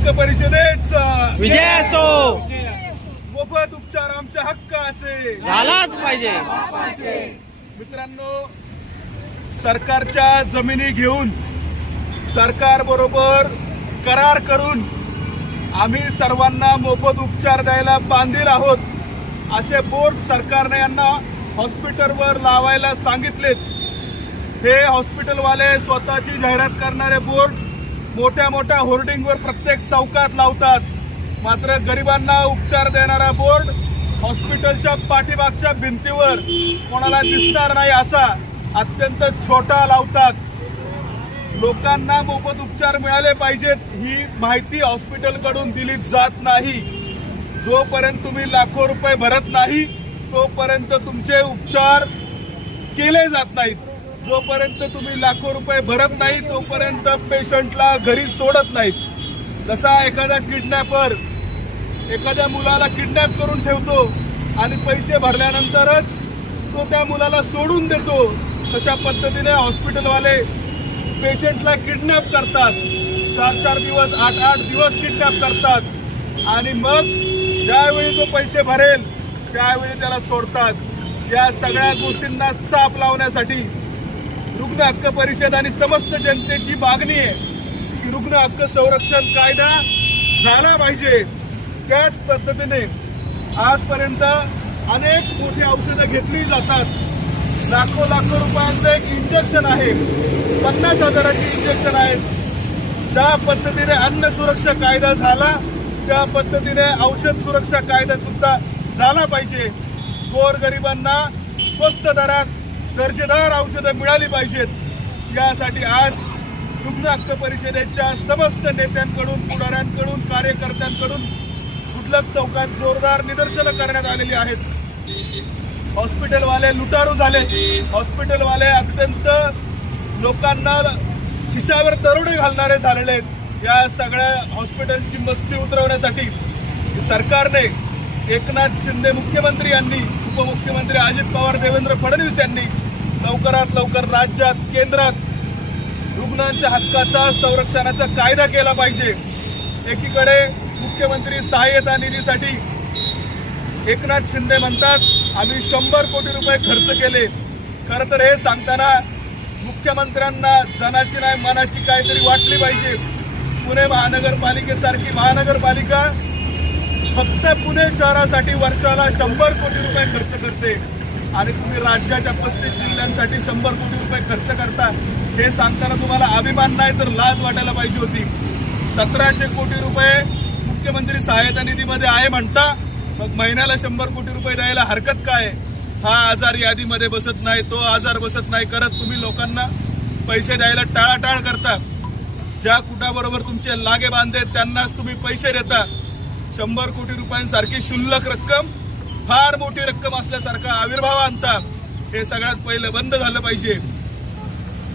हक्क परिषदेचा विजय असो. मोफत उपचार आमच्या हक्काचे झालाच पाहिजे. मित्रांनो, सरकारच्या जमिनी घेऊन सरकार बरोबर करार करून आम्ही सर्वांना मोफत उपचार द्यायला बांधील आहोत असे बोर्ड सरकारने यांना हॉस्पिटलवर लावायला सांगितलेत. हे हॉस्पिटलवाले स्वतःची जाहिरात करणारे बोर्ड मोठ्या मोठ्या होर्डिंगवर प्रत्येक चौकात लावतात, मात्र गरिबांना उपचार देणारा बोर्ड हॉस्पिटलच्या पाठीमागच्या भिंतीवर कोणाला दिसणार नाही असा अत्यंत छोटा लावतात. लोकांना मोफत उपचार मिळाले पाहिजेत ही माहिती हॉस्पिटलकडून दिली जात नाही. जोपर्यंत तुम्ही लाखो रुपये भरत नाही तोपर्यंत तुमचे उपचार केले जात नाहीत. जोपर्यंत तुम्ही लाखो रुपये भरत नाही तोपर्यंत पेशंटला घरी सोडत नाहीत. जसा एखादा किडनॅपर एखाद्या मुलाला किडनॅप करून ठेवतो आणि पैसे भरल्यानंतरच तो त्या मुलाला सोडून देतो, तशा पद्धतीने हॉस्पिटलवाले पेशंटला किडनॅप करतात. 4-4 दिवस 8-8 दिवस किडनॅप करतात आणि मग ज्यावेळी तो पैसे भरेल त्यावेळी त्याला सोडतात. या सगळ्या गोष्टींना चाप लावण्यासाठी रुग्ण हक्क परिषद आणि समस्त जनतेची मागणी आहे की रुग्ण हक्क संरक्षण कायदा झाला पाहिजे. त्याच पद्धतीने आजपर्यंत अनेक मोठी औषधं घेतली जातात. लाखो रुपयांचं एक इंजेक्शन आहे, 50,000ची इंजेक्शन आहेत. ज्या पद्धतीने अन्न सुरक्षा कायदा झाला त्या पद्धतीने औषध सुरक्षा कायदा सुद्धा झाला पाहिजे. गोरगरिबांना स्वस्त दरात दर्जेदार औषधं मिळाली पाहिजेत. यासाठी आज रुग्ण हक्क परिषदेच्या समस्त नेत्यांकडून, पुढाऱ्यांकडून, कार्यकर्त्यांकडून गुडलक चौकात जोरदार निदर्शनं करण्यात आलेली आहेत. हॉस्पिटलवाले लुटारू झाले. हॉस्पिटलवाले अत्यंत लोकांना खिशावर दरोडे घालणारे झालेले आहेत. या सगळ्या हॉस्पिटलची मस्ती उतरवण्यासाठी सरकारने एकनाथ शिंदे मुख्यमंत्री यांनी, उपमुख्यमंत्री अजित पवार, देवेंद्र फडणवीस यांनी लवकरात लवकर राज्यात, केंद्रात रुग्णांच्या हक्काचा संरक्षणाचा कायदा केला पाहिजे. एकीकडे मुख्यमंत्री सहाय्यता निधीसाठी एकनाथ शिंदे म्हणतात आम्ही 100 कोटी रुपये खर्च केले. खरं तर हे सांगताना मुख्यमंत्र्यांना जनाची नाही मनाची काहीतरी वाटली पाहिजे. पुणे महानगरपालिकेसारखी महानगरपालिका फक्त पुणे शहरासाठी वर्षाला 100 कोटी रुपये खर्च करते आणि तुम्ही राज्याच्या 35 जिल्ह्यांसाठी 100 कोटी रुपये खर्च करता. हे सांगताना तुम्हाला अभिमान नाही तर लाज वाटायला पाहिजे होती. 1700 कोटी रुपये मुख्यमंत्री सहायता निधीमध्ये आहे म्हणता, मग महिन्याला 100 कोटी रुपये द्यायला हरकत काय? हा आजार यादीमध्ये बसत नाही, तो आजार बसत नाही करत तुम्ही लोकांना पैसे द्यायला टाळाटाळ करता. ज्या कुटाबरोबर तुमचे लागे बांधे त्यांनाच तुम्ही पैसे देता. 100 कोटी रुपयांसारखी क्षुल्लक रक्कम फार मोठी रक्कम असल्यासारखा आविर्भाव आणता. हे सगळ्यात पहिलं बंद झालं पाहिजे.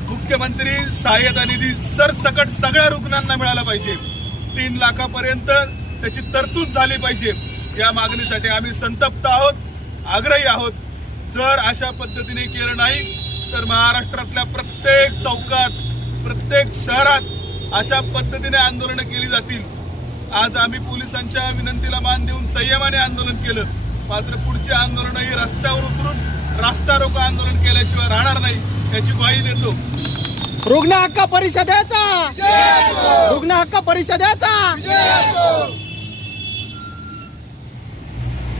मुख्यमंत्री सहाय्यता निधी सरसकट सगळ्या रुग्णांना मिळाला पाहिजे. 3 लाखापर्यंत त्याची तरतूद झाली पाहिजे. या मागणीसाठी आम्ही संतप्त आहोत, आग्रही आहोत. जर अशा पद्धतीने केलं नाही तर महाराष्ट्रातल्या प्रत्येक चौकात, प्रत्येक शहरात अशा पद्धतीने आंदोलनं केली जातील. आज आम्ही पोलिसांच्या विनंतीला मान देऊन संयमाने आंदोलन केलं, मात्र पुढचे आंदोलन ही रस्त्यावर उतरून रास्ता रोको आंदोलन केल्याशिवाय राहणार नाही याची ग्वाही देतो. रुग्ण हक्क परिषदेचा, रुग्ण हक्क परिषदेचा.